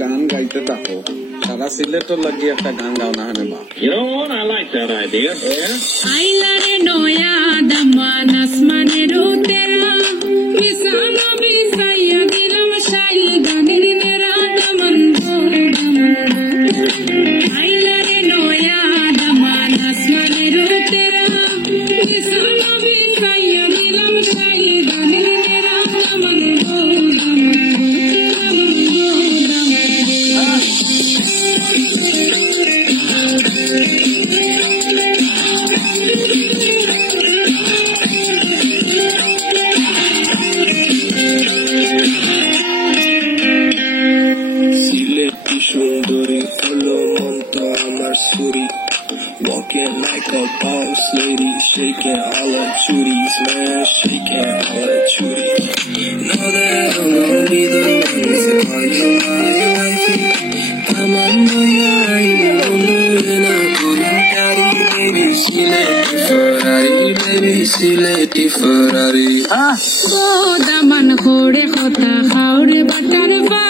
গান গাইতে থাকো সারা সিলেটর লাগি একটা গান গাও না হানে মা You know what? I like that idea. Yeah. আইলারে নয়া দামান আসমানে রুতেরা মিসানা বিসাইয়া দিলাম শাইল গানের মেরা দামান আইলারে নয়া দামান আসমানে রুতেরা মিসানা বিসাইয়া দিলাম শাইল গানের মেরা দামান Walking like a boss lady, shaking all her chuties, man, shaking all her chuties. Know that I'm gonna be the one to call you my wifey. I'm under your eye, I'm moving up on my daddy, baby, she let the Ferrari, baby, she let the Ferrari. daman khode khota khaure batar ba